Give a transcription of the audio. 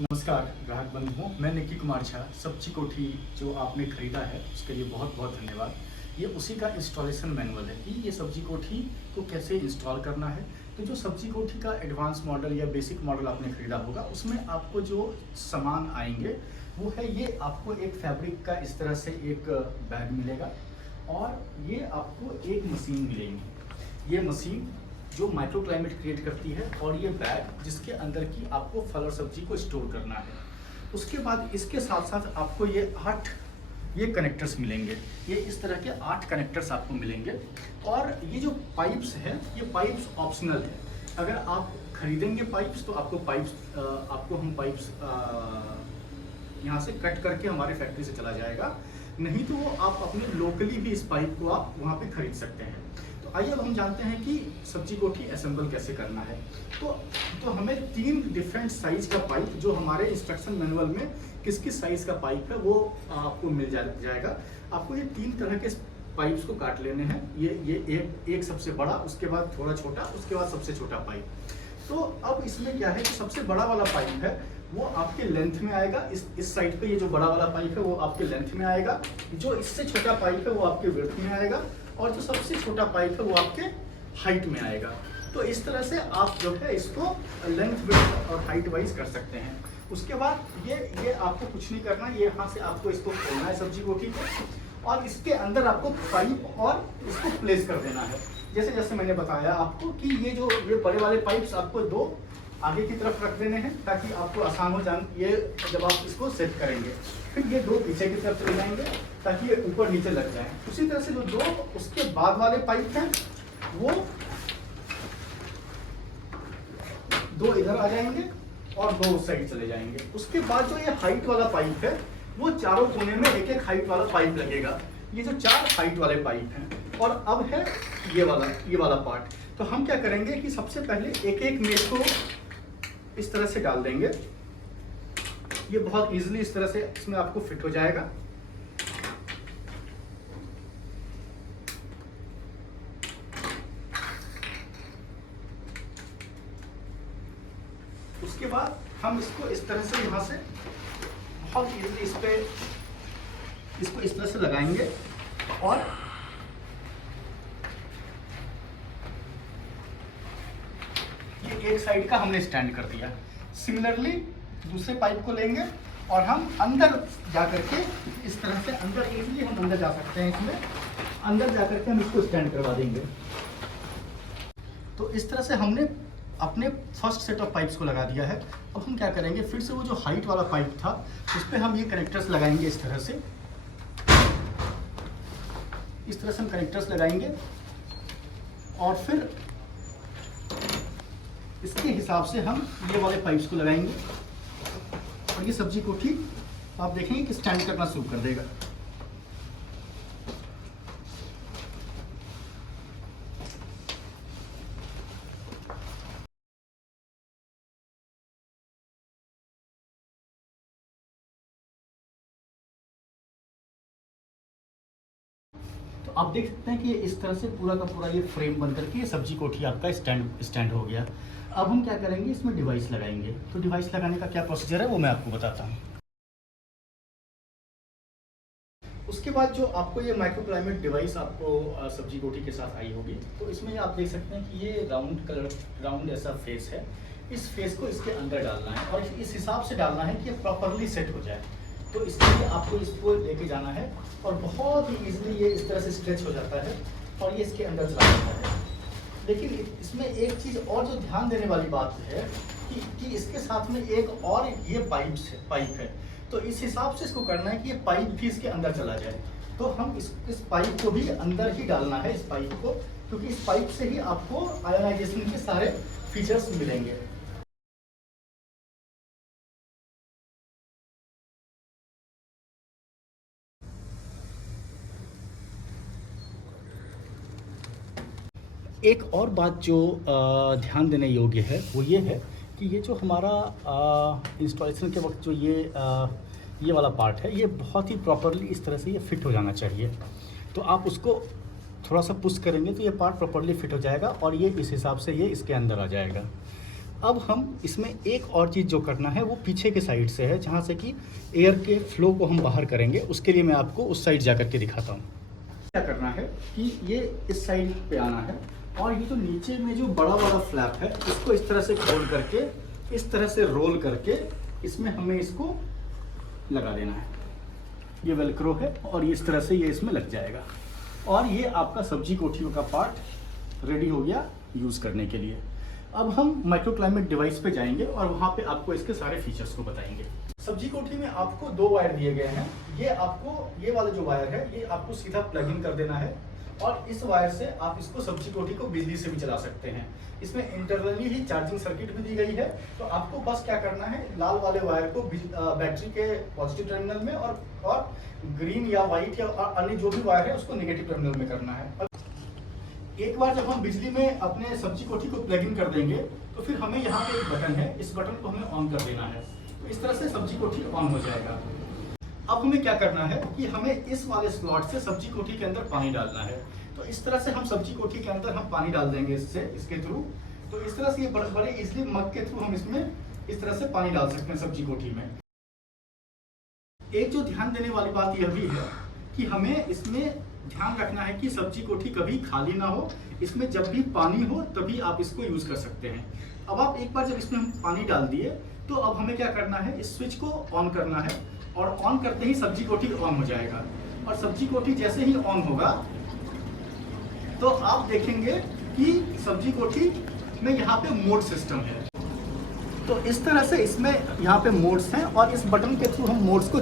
नमस्कार ग्राहक बंधुओं, मैं निक्की कुमार झा। सब्जी कोठी जो आपने ख़रीदा है उसके लिए बहुत बहुत धन्यवाद। ये उसी का इंस्टॉलेशन मैनुअल है कि ये सब्जी कोठी को कैसे इंस्टॉल करना है। तो जो सब्जी कोठी का एडवांस मॉडल या बेसिक मॉडल आपने ख़रीदा होगा उसमें आपको जो सामान आएंगे वो है, ये आपको एक फैब्रिक का इस तरह से एक बैग मिलेगा और ये आपको एक मशीन मिलेगी। ये मशीन जो माइक्रो क्लाइमेट क्रिएट करती है और ये बैग जिसके अंदर की आपको फल और सब्जी को स्टोर करना है। उसके बाद इसके साथ साथ आपको ये 8 कनेक्टर्स मिलेंगे। ये इस तरह के 8 कनेक्टर्स आपको मिलेंगे। और ये जो पाइप्स है ये पाइप्स ऑप्शनल है। अगर आप खरीदेंगे पाइप्स तो आपको हम पाइप्स यहाँ से कट करके हमारे फैक्ट्री से चला जाएगा, नहीं तो वो आप अपने लोकली भी इस पाइप को आप वहाँ पे खरीद सकते हैं। तो आइए अब हम जानते हैं कि सब्जी कोठी असेंबल कैसे करना है। तो हमें 3 डिफरेंट साइज का पाइप, जो हमारे इंस्ट्रक्शन मैनुअल में किस किस साइज का पाइप है वो आपको मिल जाएगा। आपको ये 3 तरह के पाइप्स को काट लेने हैं। ये एक सबसे बड़ा, उसके बाद थोड़ा छोटा, उसके बाद सबसे छोटा पाइप। तो अब इसमें क्या है कि सबसे बड़ा वाला पाइप है वो आपके लेंथ में आएगा। इस साइड पे ये जो बड़ा वाला पाइप है वो आपके लेंथ में आएगा। जो इससे छोटा पाइप है वो आपके विड्थ में आएगा और जो सबसे छोटा पाइप है वो आपके हाइट में आएगा। तो इस तरह से आप जो है इसको लेंथ, विड्थ और हाइट वाइज कर सकते हैं। उसके बाद ये आपको कुछ नहीं करना, ये यहाँ से आपको इसको खोलना है सब्जी कोठी को और इसके अंदर आपको पाइप और इसको प्लेस कर देना है। जैसे जैसे मैंने बताया आपको कि ये बड़े वाले पाइप्स आपको 2 आगे की तरफ रख देने हैं ताकि आपको आसान हो ये जब आप इसको सेट करेंगे। फिर ये 2 पीछे की तरफ चले जाएंगे ताकि ये ऊपर नीचे लग जाए। उसी तरह से जो 2 उसके बाद वाले पाइप हैं वो 2 इधर आ जाएंगे और 2 उस साइड चले जाएंगे। उसके बाद जो ये हाइट वाला पाइप है वो चारों कोने में एक हाइट वाला पाइप लगेगा। ये जो 4 हाइट वाले पाइप हैं। और अब है ये वाला पार्ट। तो हम क्या करेंगे कि सबसे पहले एक मेज को इस तरह से डाल देंगे। ये बहुत इजीली इस तरह से इसमें आपको फिट हो जाएगा। उसके बाद हम इसको इस तरह से यहाँ से बहुत इजीली इसको इस तरह से लगाएंगे और ये एक साइड का हमने स्टैंड कर दिया। सिमिलरली दूसरे पाइप को लेंगे और हम अंदर जा करके इस तरह से इजीली हम अंदर जा सकते हैं। इसमें अंदर जा करके हम इसको स्टैंड करवा देंगे। तो इस तरह से हमने अपने फर्स्ट सेट ऑफ पाइप्स को लगा दिया है। अब हम क्या करेंगे, फिर से वो जो हाइट वाला पाइप था उस पर हम ये कनेक्टर्स लगाएंगे। इस तरह से हम कनेक्टर्स लगाएंगे और फिर इसके हिसाब से हम ये वाले पाइप्स को लगाएंगे और ये सब्जी कोठी आप देखेंगे कि स्टैंड करना शुरू कर देगा। तो आप देख सकते हैं कि इस तरह से पूरा का पूरा ये फ्रेम बन करके ये सब्जी कोठी आपका स्टैंड हो गया। अब हम क्या करेंगे, इसमें डिवाइस लगाएंगे। तो डिवाइस लगाने का क्या प्रोसीजर है वो मैं आपको बताता हूँ। उसके बाद जो आपको ये माइक्रो क्लाइमेट डिवाइस आपको सब्जी कोठी के साथ आई होगी, तो इसमें आप देख सकते हैं कि ये राउंड ऐसा फेस है। इस फेस को इसके अंदर डालना है और इस हिसाब से डालना है कि ये प्रॉपरली सेट हो जाए। तो इसके लिए आपको इसको लेके जाना है और बहुत ही ईजिली ये इस तरह से स्ट्रेच हो जाता है और ये इसके अंदर चला जाता है। लेकिन इसमें एक चीज़ और जो ध्यान देने वाली बात है कि इसके साथ में एक और ये पाइप है। तो इस हिसाब से इसको करना है कि ये पाइप भी इसके अंदर चला जाए। तो हम इस पाइप को भी अंदर ही डालना है, इस पाइप को, क्योंकि इस पाइप से ही आपको आयोनाइजेशन के सारे फीचर्स मिलेंगे। एक और बात जो ध्यान देने योग्य है वो ये है कि ये जो हमारा इंस्टॉलेशन के वक्त जो ये वाला पार्ट है ये बहुत ही प्रॉपरली इस तरह से ये फिट हो जाना चाहिए। तो आप उसको थोड़ा सा पुश करेंगे तो ये पार्ट प्रॉपरली फिट हो जाएगा और ये इस हिसाब से ये इसके अंदर आ जाएगा। अब हम इसमें एक और चीज़ जो करना है वो पीछे के साइड से है, जहाँ से कि एयर के फ्लो को हम बाहर करेंगे। उसके लिए मैं आपको उस साइड जा कर के दिखाता हूँ। क्या करना है कि ये इस साइड पे आना है और ये जो नीचे में जो बड़ा वाला फ्लैप है इसको इस तरह से खोल करके इस तरह से रोल करके इसमें हमें इसको लगा देना है। ये वेलक्रो है और ये इस तरह से ये इसमें लग जाएगा और ये आपका सब्जी कोठियों का पार्ट रेडी हो गया यूज़ करने के लिए। अब हम माइक्रो क्लाइमेट डिवाइस पे जाएंगे और वहाँ पे आपको इसके सारे फीचर्स को बताएंगे। सब्जी कोठी में आपको 2 वायर दिए गए हैं। ये वाला जो वायर है ये आपको सीधा प्लग इन कर देना है और इस वायर से आप इसको सब्जी कोठी को बिजली से भी चला सकते हैं। इसमें इंटरनली ही चार्जिंग सर्किट भी दी गई है, तो आपको बस क्या करना है, लाल वाले वायर को बैटरी के पॉजिटिव टर्मिनल में और ग्रीन या व्हाइट या अन्य जो भी वायर है उसको नेगेटिव टर्मिनल में करना है। एक बार जब हम बिजली में अपने सब्जी कोठी को प्लग इन कर देंगे तो फिर हमें यहाँ पे एक बटन है, इस बटन को हमें ऑन कर देना है। तो इस तरह से सब्जी कोठी ऑन हो जाएगा। अब हमें क्या करना है कि हमें इस वाले स्लॉट से सब्जी कोठी के अंदर पानी डालना है। तो इस तरह से हम सब्जी कोठी के अंदर हम पानी डाल देंगे इसके थ्रू। तो इस तरह से ये बड़े इजली मग के थ्रू हम इसमें इस तरह से पानी डाल सकते हैं सब्जी कोठी में। एक जो ध्यान देने वाली बात यह भी है कि हमें इसमें ध्यान रखना है कि सब्जी कोठी कभी खाली ना हो। इसमें जब भी पानी हो तभी आप इसको यूज कर सकते हैं। अब आप एक बार जब इसमें हम पानी डाल दिए तो अब हमें क्या करना है, इस स्विच को ऑन करना है और ऑन करते ही सब्जी कोठी ऑन हो जाएगा। और सब्जी कोठी जैसे ही ऑन होगा तो आप देखेंगे कि सब्जी कोठी में यहाँ पे मोड सिस्टम है। तो इस तरह से इसमें यहाँ पे मोड्स हैं और इस बटन के थ्रू हम मोड्स को